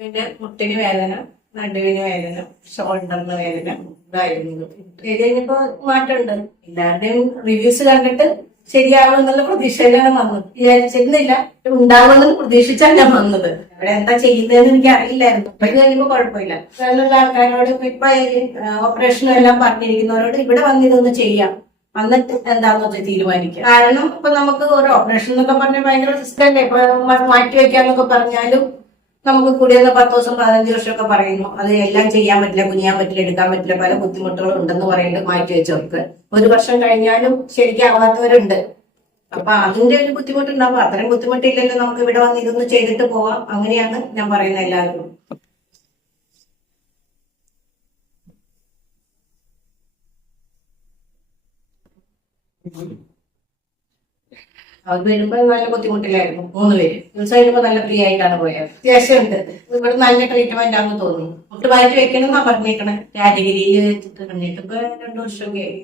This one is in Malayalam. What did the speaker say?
പിന്നെ മുട്ടിന് വേദന, നടുവിന് വേദന, ഷോൾഡറിന് വേദന ഇതായിരുന്നു. ഇത് കഴിഞ്ഞപ്പോ മാറ്റമുണ്ട്. എല്ലാവരുടെയും റിവ്യൂസ് കണ്ടിട്ട് ശരിയാവും എന്നുള്ള പ്രതീക്ഷയിലാണ് വന്നത്. വിചാരിച്ചിരുന്നില്ല ഉണ്ടാകുമെന്ന് പ്രതീക്ഷിച്ചാണ് ഞാൻ വന്നത്. അവിടെ എന്താ ചെയ്യുന്നതെന്ന് എനിക്ക് അറിയില്ലായിരുന്നു. അപ്പൊ ഇത് കഴിഞ്ഞപ്പോ കുഴപ്പമില്ല. അതിനുള്ള ആൾക്കാരോട് ഇപ്പൊ ഓപ്പറേഷനും എല്ലാം പറഞ്ഞിരിക്കുന്നവരോട് ഇവിടെ വന്നിതൊന്ന് ചെയ്യാം, എന്നിട്ട് എന്താണെന്ന് തീരുമാനിക്കുക. കാരണം ഇപ്പൊ നമുക്ക് ഒരു ഓപ്പറേഷൻ എന്നൊക്കെ പറഞ്ഞാൽ ഭയങ്കര റിസ്ക് അല്ലേ. ഇപ്പൊ മാറ്റി വെക്കാന്നൊക്കെ പറഞ്ഞാലും നമുക്ക് കൂടിയൊന്ന് 10 ദിവസം 15 വർഷമൊക്കെ പറയുന്നു. അത് എല്ലാം ചെയ്യാൻ പറ്റില്ല, കുനിയാൻ പറ്റില്ല, എടുക്കാൻ പറ്റില്ല, പല ബുദ്ധിമുട്ടുകളും ഉണ്ടെന്ന് പറയുന്നത് മാറ്റി വെച്ചവർക്ക് 1 വർഷം കഴിഞ്ഞാലും ശരിക്കാവാത്തവരുണ്ട്. അപ്പൊ അതിന്റെ ഒരു ബുദ്ധിമുട്ടുണ്ടാവും. അത്രയും ബുദ്ധിമുട്ടില്ലല്ലോ, നമുക്ക് ഇവിടെ വന്ന് ഇതൊന്ന് ചെയ്തിട്ട് പോവാം. അങ്ങനെയാണ് ഞാൻ പറയുന്നത് എല്ലാവർക്കും. അത് വരുമ്പോ നല്ല ബുദ്ധിമുട്ടില്ലായിരുന്നു. 3 പേര് ദിവസം വരുമ്പോ നല്ല ഫ്രീ ആയിട്ടാണ് പോയത്. അത്യാവശ്യമുണ്ട്. ഇവിടെ നല്ല ട്രീറ്റ്മെന്റ് ആണെന്ന് തോന്നുന്നു. മുട്ട് മാറ്റി വെക്കണം എന്നാ പറഞ്ഞേക്കണേ. കാറ്റഗരിയിൽ വെച്ചിട്ട് കണ്ടിട്ട് ഇപ്പൊ 2 വർഷമൊക്കെ ആയി.